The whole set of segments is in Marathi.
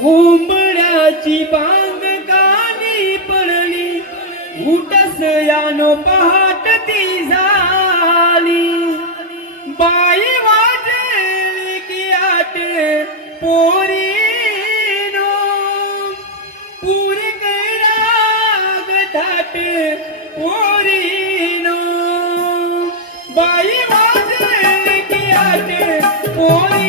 कोंबड्याची बांग कानी पडली. उठस यानो पहाट ती झाली. बाई वाजली की आट पोरीनो. पुरे कैराग थाट पोरीनो. बाई वाजली की आटे पोरी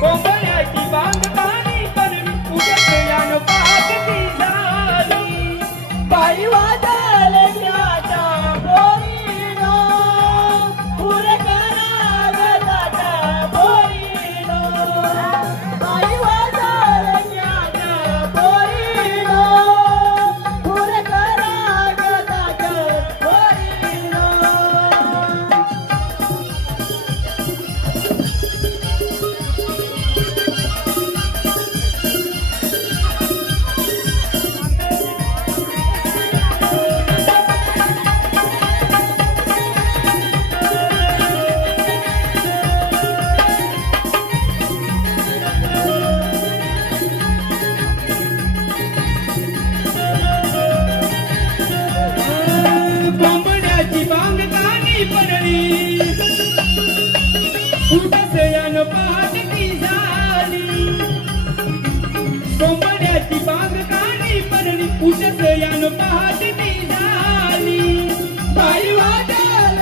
कोंबड्याची कोंबड्याची बाग काढी पडली उठस यान पहाटी झाली बाई वाजल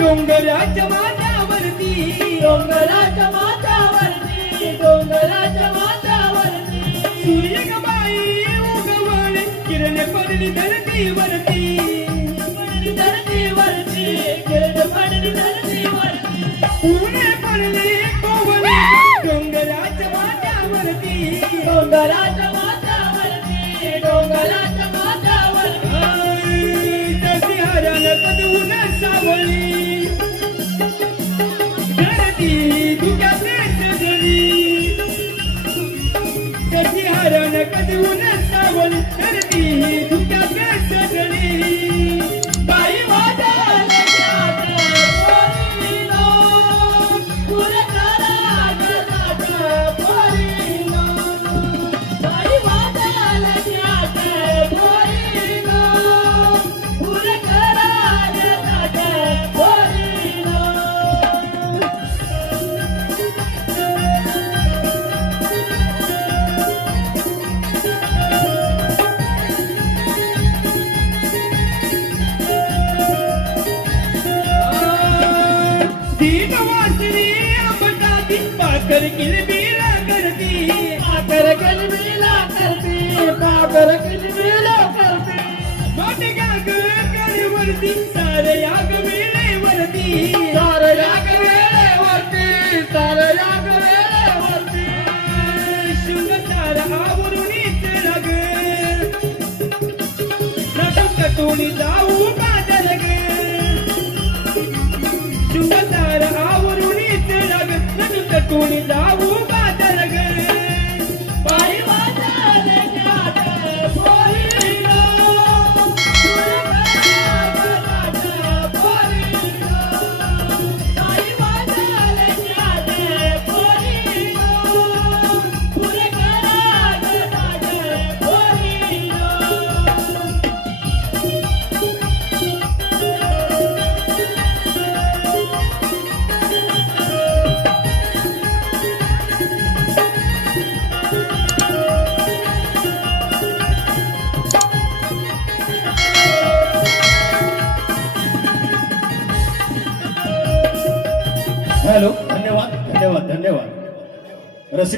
डोंगराच्या माथ्यावरती डोंगराच्या माथ्यावरती डोंगराच्या माथ्यावरती सूर्यगबाई उगवण किरण पडली धरतीवरती. हरण कधून सावली. धरती तुझ्या सावली. धरती तुझ्या तीन वाजवी अपटाती पाकर किलबिला करती. पाकर किलबिला करती पाकर किलबिला करती. मोठ्या गडवरती सार याग वेळेवरती. सार याग वेळेवरती सार याग वेळेवरती. शुभ सार आवरून चढग नटक तोणी जाऊ ಕುಣಿದಾಗ हॅलो धन्यवाद धन्यवाद धन्यवाद. रसिक